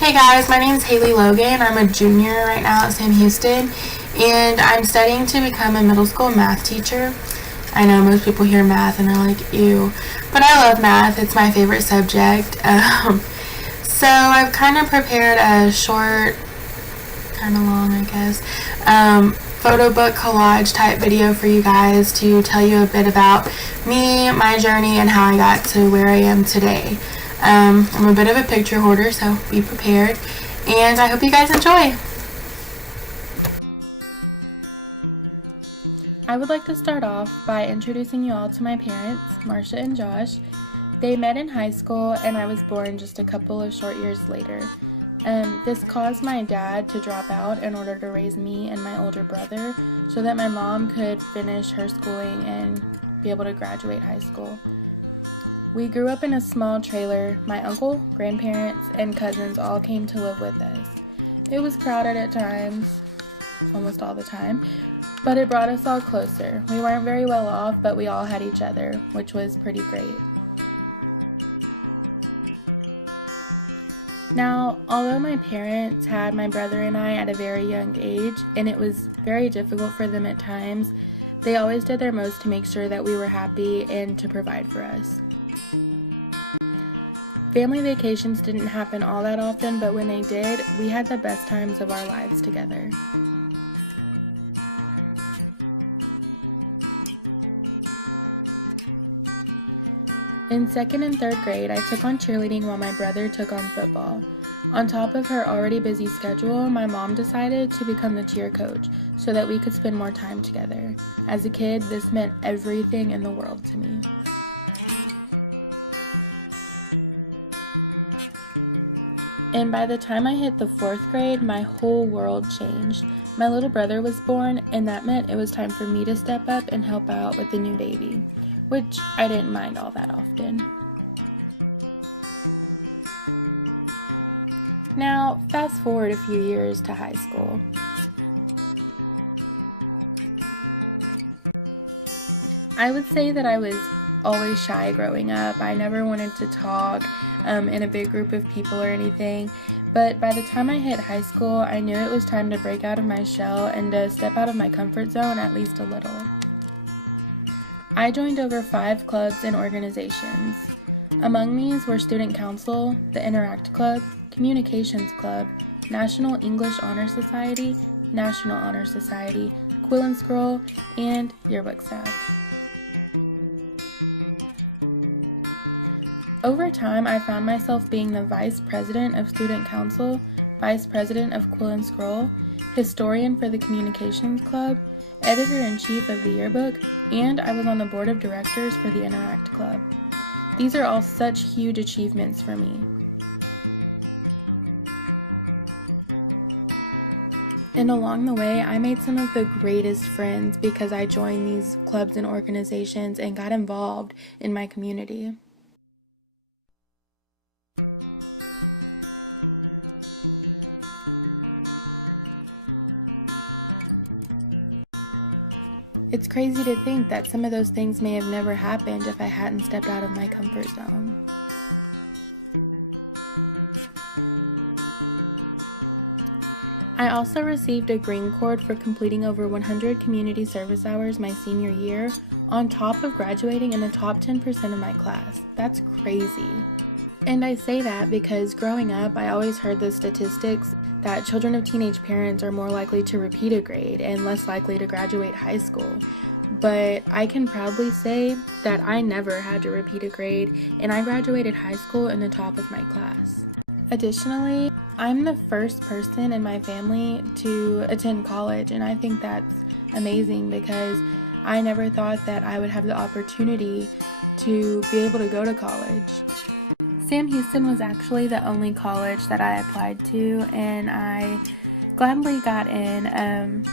Hey guys, my name is Haley Logan. I'm a junior right now at Sam Houston, and I'm studying to become a middle school math teacher. I know most people hear math and are like, ew, but I love math. It's my favorite subject. So I've kind of prepared a short, kind of long, I guess, photo book collage type video for you guys to tell you a bit about me, my journey, and how I got to where I am today. I'm a bit of a picture hoarder, so be prepared, and I hope you guys enjoy. I would like to start off by introducing you all to my parents, Marsha and Josh. They met in high school, and I was born just a couple of short years later. This caused my dad to drop out in order to raise me and my older brother so that my mom could finish her schooling and be able to graduate high school. We grew up in a small trailer. My uncle, grandparents, and cousins all came to live with us. It was crowded at times, almost all the time, but it brought us all closer. We weren't very well off, but we all had each other, which was pretty great. Now, although my parents had my brother and I at a very young age, and it was very difficult for them at times, they always did their most to make sure that we were happy and to provide for us. Family vacations didn't happen all that often, but when they did, we had the best times of our lives together. In 2nd and 3rd grade, I took on cheerleading while my brother took on football. On top of her already busy schedule, my mom decided to become the cheer coach so that we could spend more time together. As a kid, this meant everything in the world to me. And by the time I hit the 4th grade, my whole world changed. My little brother was born, and that meant it was time for me to step up and help out with the new baby, which I didn't mind all that often. Now, fast forward a few years to high school. I would say that I was always shy growing up. I never wanted to talk in a big group of people or anything, but by the time I hit high school, I knew it was time to break out of my shell and to step out of my comfort zone at least a little. I joined over 5 clubs and organizations. Among these were Student Council, the Interact Club, Communications Club, National English Honor Society, National Honor Society, Quill and Scroll, and Yearbook Staff. Over time, I found myself being the Vice President of Student Council, Vice President of Quill and Scroll, Historian for the Communications Club, Editor-in-Chief of the Yearbook, and I was on the Board of Directors for the Interact Club. These are all such huge achievements for me. And along the way, I made some of the greatest friends because I joined these clubs and organizations and got involved in my community. It's crazy to think that some of those things may have never happened if I hadn't stepped out of my comfort zone. I also received a Green Cord for completing over 100 community service hours my senior year, on top of graduating in the top 10% of my class. That's crazy. And I say that because growing up, I always heard the statistics that children of teenage parents are more likely to repeat a grade and less likely to graduate high school. But I can proudly say that I never had to repeat a grade, and I graduated high school in the top of my class. Additionally, I'm the first person in my family to attend college, and I think that's amazing because I never thought that I would have the opportunity to be able to go to college. Sam Houston was actually the only college that I applied to, and I gladly got in.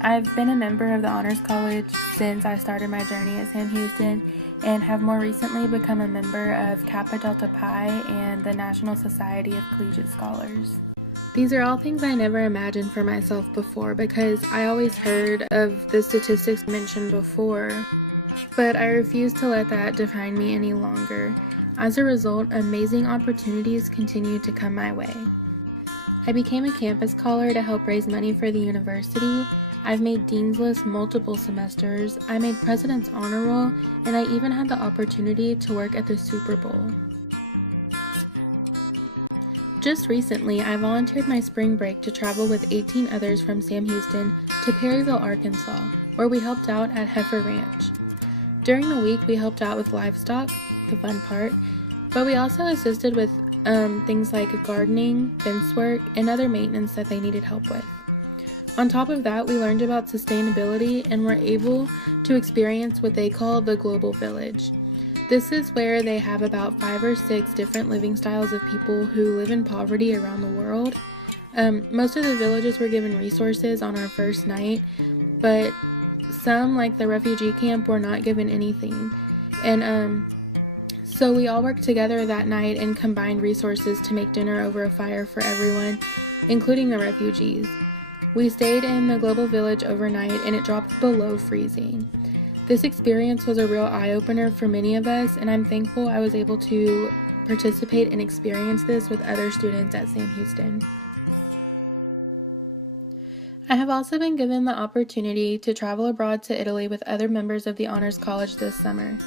I've been a member of the Honors College since I started my journey at Sam Houston, and have more recently become a member of Kappa Delta Pi and the National Society of Collegiate Scholars. These are all things I never imagined for myself before because I always heard of the statistics mentioned before, but I refuse to let that define me any longer. As a result, amazing opportunities continue to come my way. I became a campus caller to help raise money for the university. I've made Dean's List multiple semesters. I made President's Honor Roll, and I even had the opportunity to work at the Super Bowl. Just recently, I volunteered my spring break to travel with 18 others from Sam Houston to Perryville, Arkansas, where we helped out at Heifer Ranch. During the week, we helped out with livestock, the fun part, but we also assisted with things like gardening, fence work, and other maintenance that they needed help with. On top of that, we learned about sustainability and were able to experience what they call the Global Village. This is where they have about 5 or 6 different living styles of people who live in poverty around the world. Most of the villages were given resources on our first night, but some, like the refugee camp, were not given anything. And so we all worked together that night and combined resources to make dinner over a fire for everyone, including the refugees. We stayed in the Global Village overnight and it dropped below freezing. This experience was a real eye-opener for many of us, and I'm thankful I was able to participate and experience this with other students at Sam Houston. I have also been given the opportunity to travel abroad to Italy with other members of the Honors College this summer.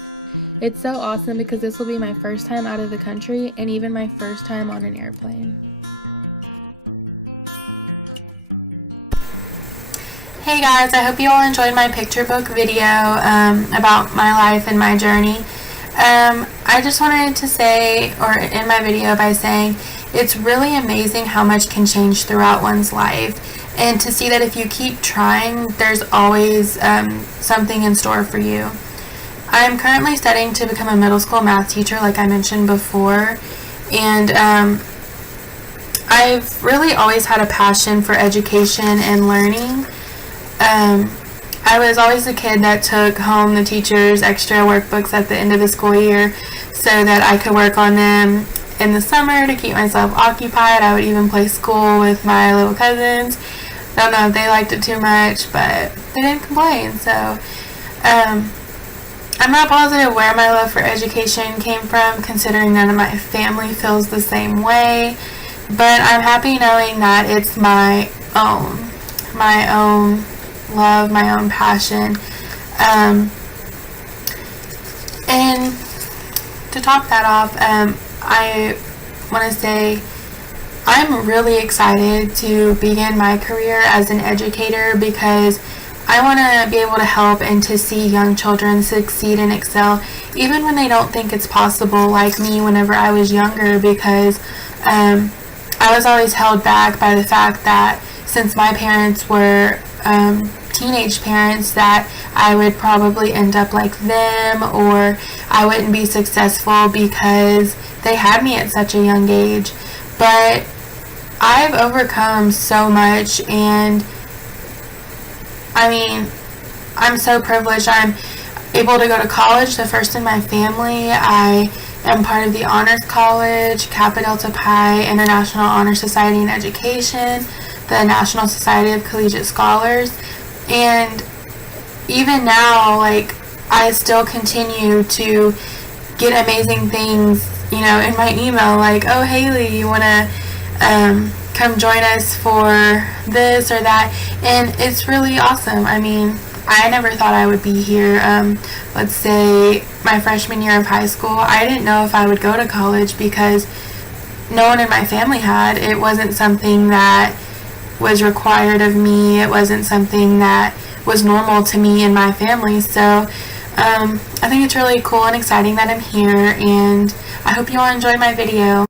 It's so awesome because this will be my first time out of the country and even my first time on an airplane. Hey guys, I hope you all enjoyed my picture book video about my life and my journey. I just wanted to say, or end my video by saying, it's really amazing how much can change throughout one's life, and to see that if you keep trying, there's always something in store for you. I'm currently studying to become a middle school math teacher, like I mentioned before, and I've really always had a passion for education and learning. I was always a kid that took home the teacher's extra workbooks at the end of the school year so that I could work on them in the summer to keep myself occupied. I would even play school with my little cousins. Don't know if they liked it too much, but they didn't complain. So I'm not positive where my love for education came from, considering none of my family feels the same way, but I'm happy knowing that it's my own love, my own passion. And to top that off, I want to say I'm really excited to begin my career as an educator because I want to be able to help and to see young children succeed and excel even when they don't think it's possible, like me whenever I was younger, because I was always held back by the fact that since my parents were teenage parents, that I would probably end up like them, or I wouldn't be successful because they had me at such a young age. But I've overcome so much, and I mean, I'm so privileged. I'm able to go to college, the first in my family. I am part of the Honors College, Kappa Delta Pi, International Honor Society in Education, the National Society of Collegiate Scholars, and even now, like, I still continue to get amazing things, you know, in my email, like, oh, Haley, you want to come join us for this or that, and it's really awesome. I mean, I never thought I would be here. Let's say my freshman year of high school, I didn't know if I would go to college because no one in my family had. It wasn't something that was required of me. It wasn't something that was normal to me and my family. So I think it's really cool and exciting that I'm here, and I hope you all enjoyed my video.